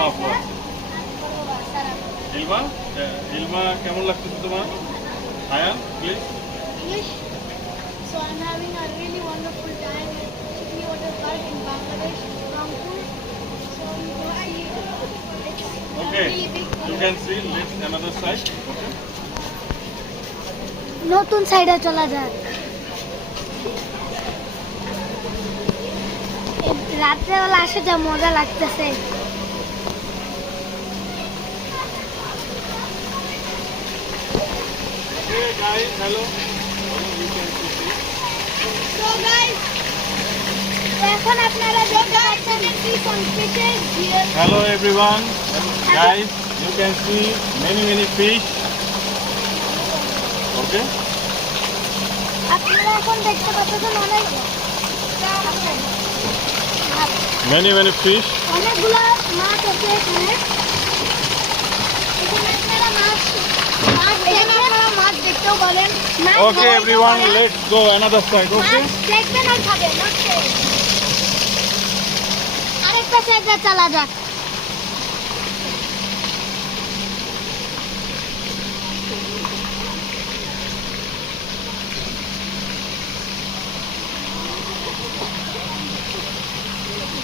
মাফলা। ইলমা, ইলমা কেমন লাগতেছে তোমার? Ayaan, please. English. So I'm having a really wonderful time at Chikli Water Park in Bangladesh, Rangpur. So you can see it's Okay, a really big. you can see. Let's another side. Okay. নতুন সাইডে চলা যাক। রাত্রেবেলা আসে যা মজা লাগতেছে। Hey guys, hello. You can see. So guys, এখন আপনারা দেখতে পাচ্ছেন কি ফিশের ভিড়। Hello everyone. Guys, you can see many fish. Okay. আপনারা এখন দেখতে পাচ্ছেন Many fish. অনেকগুলো মাছ আছে এখানে। এখানে আপনারা মাছ দেখতেও পারেন। Okay everyone, let's go another side. Okay. মাছ দেখবেন আর খাবেন। আরেকটা সাইডে চলা যাক।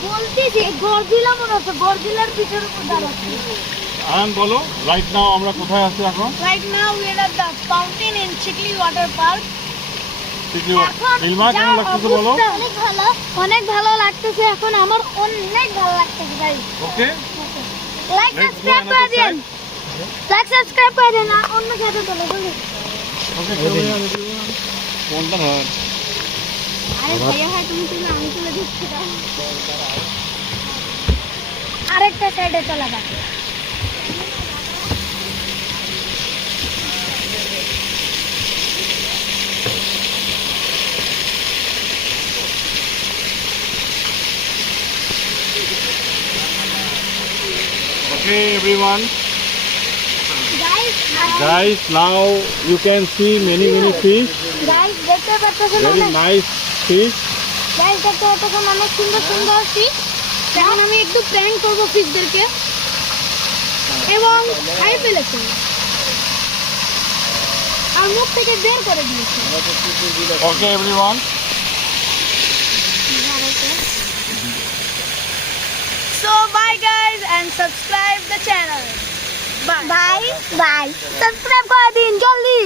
বলতেছি গর্জিলা মনে হচ্ছে, গর্জিলার পিঠের উপর দাঁড়াচ্ছি। আয়ান বলো, রাইট নাও আমরা কোথায় আছি এখন? Right now we are at the fountain in Chikli Water Park. ইলমা কেমন লাগতেছে বলো? অনেক ভালো লাগতেছে, এখন আমার অনেক ভালো লাগতেছে guys. Okay, like let's go subscribe করে another দেন, side. লাইক সাবস্ক্রাইব করে দেন, আর অন্য সাথে চলে যান। ওকে, কোনটা ধর? আরে ভাইয়া হ্যাঁ তুমি চলে, আমি চলে যাচ্ছি। আরেকটা সাইডে চলে যাক। Okay everyone. Guys Guys, now you can see many fish. Guys দেখতে পাচ্ছেন Very অনেক, nice fish. গাইস দেখতে পাচ্ছেন অনেক সুন্দর সুন্দর ফিশ। এখন আমি একটু প্র্যাঙ্ক করব ফিশদেরকে, এবং খাই ফেলেছে আর মুখ থেকে বের করে দিয়েছে। Okay everyone. So bye guys and subscribe the channel. Bye. Bye. Subscribe করে দিন জলদি।